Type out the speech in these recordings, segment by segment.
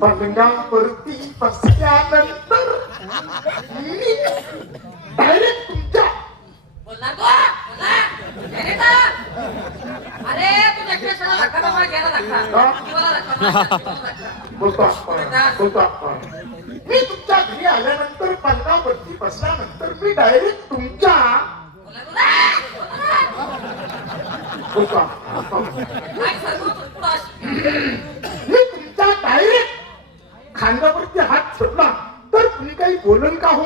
पलंगावरती बसल्यानंतर मी डायरेक्ट तुमच्या बोलणार तो बोलणार अरे तुझ्या केसाला धक्का नको गेला धक्का जीवाला धक्का बोलतो मी तुमच्या घरी आल्यानंतर पलंगावरती बसल्यानंतर मी डायरेक्ट तुमच्या मी तुमच्या डायरेक्ट खांद्यावरती हात ठेवला तर तुम्ही काही बोलून का हो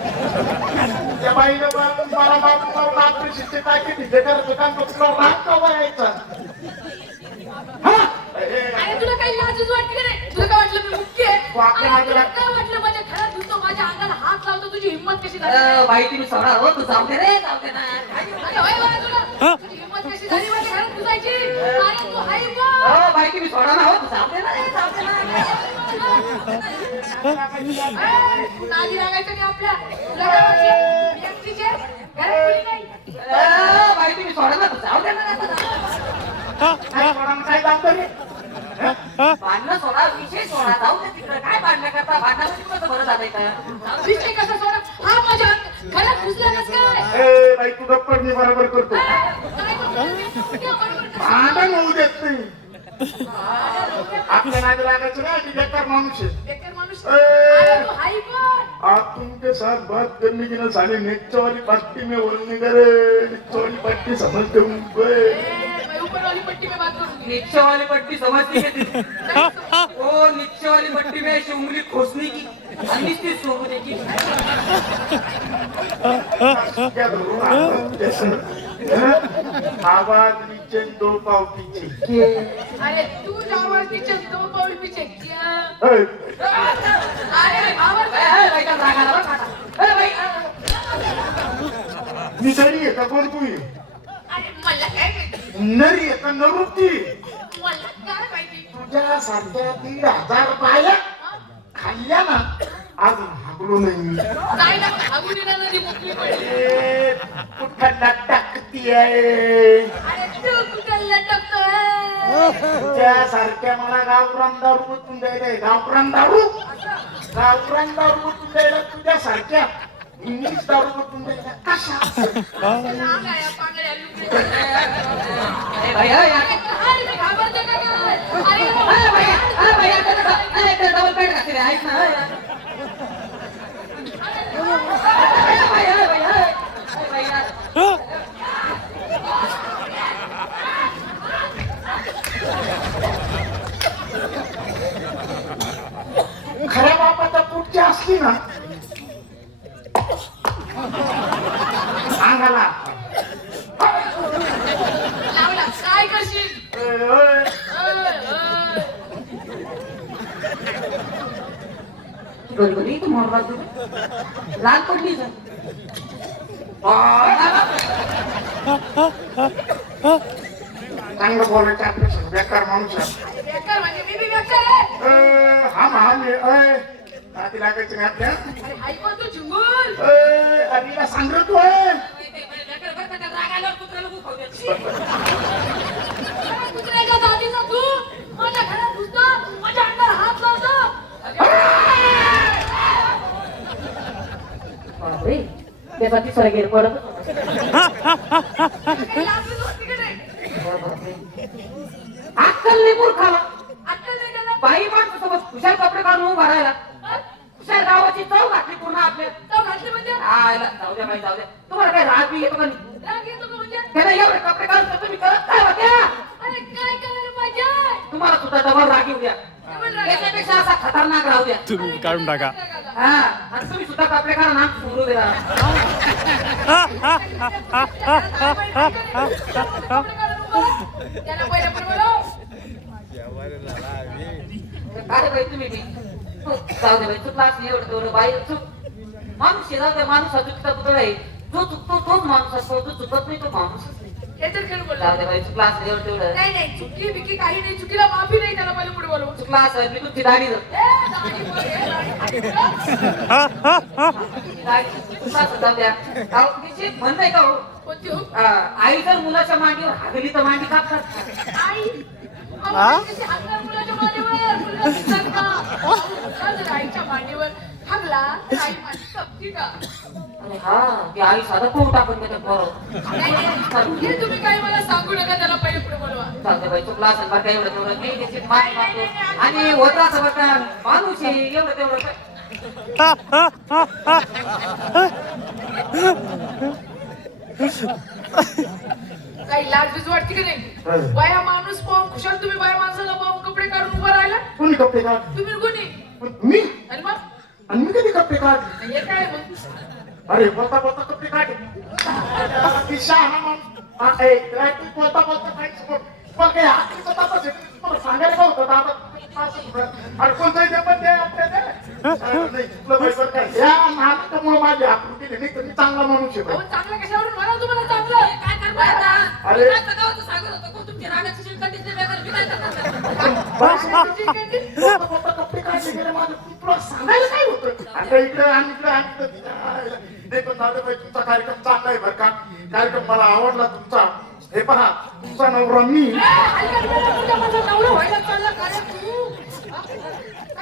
त्या बाईने मला मारून आपली शिस्ते काय की तिथे करत राग का व्हायचा अरे तुला काही लाजच वाटली का नाही तुला काय वाटलं मी मुख्य आहे तुला काय वाटलं माझ्या घरात घुसतो माझ्या अंगाला हात लावतो तुझी हिंमत कशी झाली बाई तुम्ही सोडा हो तू जाऊ दे रे जाऊ दे ना अरे होय बाळा तुला तुझी हिंमत कशी झाली माझ्या घरात घुसायची अरे तू हाय बा हो बाई तुम्ही सोडा ना हो तू जाऊ दे ना रे जाऊ दे ना तू नादी लागायचं नाही आपल्या तुला काय वाटलं मी एकटीच आहे घरात कोणी नाही बाई तुम्ही सोडा ना तू जाऊ दे ना काय लागतं रे भांडणं सोडा विषय सोडा जाऊ दे तिकडे काय भांडणं करता भांडणामध्ये कसं बरं जातायचं विषय कसा सोडा हा माझ्या घरात घुसला नस काय ए बाई तू गप्पड मी बरोबर करतो काय करतो भांडण होऊ देत नाही आपल्या नादी लागायचं ना की बेकार माणूस आहे बेकार माणूस अरे तू हाय पण आप तुमके साथ बात करने की ना साले नेच्चा वाली पट्टी में बोलने करे नेच्चा वाली पट्टी समझते हूँ मैं ऊपर वाली पट्टी में बात करूंगी नीचे वाली पट्टी समझती है वो नीचे वाली पट्टी में ऐसी उंगली खोसने की अन्य सोने की क्या करूँ आवाज नीचे दो पाव पीछे अरे तू आवाज नीचे दो पाऊल पीछे क्या ए, अरे आवाज बाई का राग आला बरं बाई मी नरी आहे का कोण तू अरे मला काय माहिती नरी आहे का नरुती मला काय माहिती तुझ्या सारख्या 1,000 बाया खाल्ल्या ना अजून हागलो नाही मी काय ना अगुडीला नदी मोकळी पडली ए, कुठं टाकती आहे अरे तू कुठं लटकतोय तुझ्या सारख्या मला गावरान दारू ओतून द्यायला गावरान दारू ओतून द्यायला तुझ्या सारख्या इंग्लिश दारू ओतून द्यायला कशा नागाया पांगड्या लुगड्या बाई अरे मी घाबरते का काय अरे बाई अरे डबल पेट घातली रे ऐक ना खऱ्या बापाचा पुढच्या असली ना अंगाला लावला काय करशील गलगली तू मोरला तू लाल पडली चांगलं बोलायचं आपल्या बेकार माणूस आहे. बेकार म्हणजे मी बी बेकार आहे हा नाती लागायचं नाही आपल्या अरे ऐकू तू झुंगूर अरे सांग रे तू आहे कुत्र्याच्या जातीचा तू माझ्या घरात घुसतो माझ्या अंगावर हात लावतो बापरे त्यासाठी सर गेर पडत काही लाजून होती का नाही अक्कल नाही मूर्खाला अक्कल नाही त्याला बाई माणसासोबत कुशाल कपडे काढून उभा राहिला कुशाल गावाची चव घातली पूर्ण आपल्या तो घातली म्हणजे जाऊ द्या बाई जाऊ द्या तुम्हाला काय राग बी येतो का नाही? राग येतो का म्हणजे त्याला एवढे कपडे काढून तुम्ही करत काय होत्या अरे काय करायला पाहिजे तुम्हाला सुद्धा डबल राग येऊ द्या डबल राग. याच्यापेक्षा असा खतरनाक राहू द्या तुम्ही काढून टाका हा आणि तुम्ही सुद्धा कपडे काढा ना सोडू द्या त्याला पहिले पण बोलव. काय बाई तुम्ही बी? जाऊ दे बाई चुकला असं एवढं तेवढं बाई चुक माणूस जाऊ द्या माणूस हा चुकीचा पुतळा आहे जो चुकतो तोच माणूस असतो जो चुकत नाही तो माणूसच नाही हे तर खरं बोलला. जाऊ दे बाई, चुकला असेल एवढं तेवढं. नाही नाही चुकी बिकी काही नाही, चुकीला माफी नाही, त्याला पहिले पुढे बोलव. चुकला असेल, मी तुमची दाढी धरतो. दाढी बोल, दाढी. चुकला असेल, जाऊ द्या. अहो, तिची म्हण नाही का हो? कोणती हो? आई जर मुलाच्या मांडीवर हागली तर मांडी कापतात. आई अहो, कशी हागणार मुलाच्या मांडीवर? मुलगा दिसतात का? मुलगा जर आईच्या मांडीवर हागला तर आई मांडी कापते का? अरे हा, ती आई साधं कोण टाकून देते पोरं. नाही, नाही, हे तुम्ही काही मला सांगू नका, त्याला पहिले पुढे बोलवा. चालते बाई, चुकला असेल बरं का एवढं तेवढं. मी त्याची माफी मागतो. आणि होतं असं बरं का, माणूस आहे, एवढं तेवढं काय. काही लाज बीज वाटते की नाही? बाया माणूस पाहून खुशाल तुम्ही बाया माणसाला पाहून कपडे काढून उभं राहिला. कोणी कपडे काढ तुम्ही कोणी? मी आणि मग आणि मी कधी कपडे काढ हे काय मग? अरे बोलता बोलता कपडे काढ ती शहाणा माणूस बोलता बोलता काहीच बोल पण काही आखरीचा तापच आहे तुम्हाला सांगायला का होतं दादा अरे कोणताही ते पण द्या आपल्याला नाही चुकलं पाहिजे बरं का या नाटकामुळे माझी आकृती दिली नाही तर मी चांगला माणूस आहे अहो, बाई. चांगलं कशावरून म्हणा तुम्हाला चांगलं? काय करताय आता? अरे. काय सगळं सांगत होतं, कोण तुमची रागाची शिल्पा दिसली बेकार, मी काय करणार? बोलता बोलता कपडे काढले गेले माझं तुला सांगायला काय होतं आता इकडे आणि इकडे आणि इकडे नाही पण दादा बाई तुमचा कार्यक्रम चांगला आहे बरं का कार्यक्रम मला आवडला तुमचा हे पहा तुमचा नवरा मी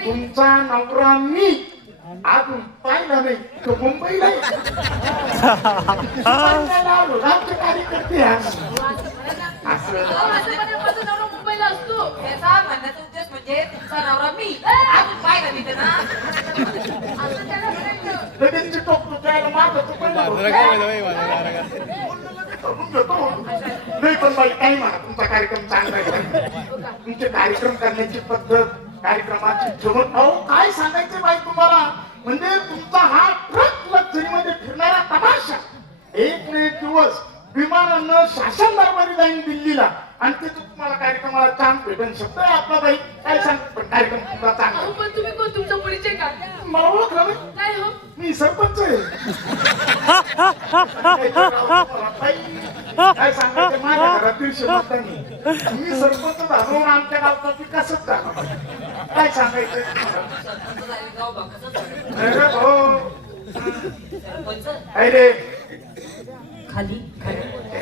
तुमचा नवरा मी अजून पाहिला नाही तो मुंबईला आहे. पाहिला आलो, रामचे कार्यकर्ते आहे. असं मुंबईला असतो. त्याचा म्हणण्याचा उद्देश म्हणजे तुमचा नवरा मी. अजून पाहिलं तिथे ना. असं त्याला म्हणायचं. लगेच टोक टोकायला मारलं तो पहिला करून घेतो. नाही पण बाई काही म्हणा तुमचा कार्यक्रम चांगला आहे तुमचे कार्यक्रम करण्याची पद्धत कार्यक्रमाची जमत अहो काय सांगायचं बाई तुम्हाला म्हणजे तुमचा हा ट्रक लक्झरीमध्ये फिरणारा तमाशा एक ना एक दिवस विमानानं शासन दरबारी जाईन दिल्लीला आणि तिथं तुम्हाला कार्यक्रमाला चान्स भेटेल शब्द आहे आपला बाई काय सांग पण कार्यक्रम तुमचा चांगला अहो, पण तुम्ही कोण? तुमचा परिचय का? मला ओळखलं नाही काय हो? मी सरपंच आहे काय सांगायचं माझ्या घरात दीडशे लोकांनी मी सरपंच झालो आमच्या गावचा विकासच झाला काय सांगायचं जाऊ बा, कसं झालं? अरे भाऊ सरपंच अरे खाली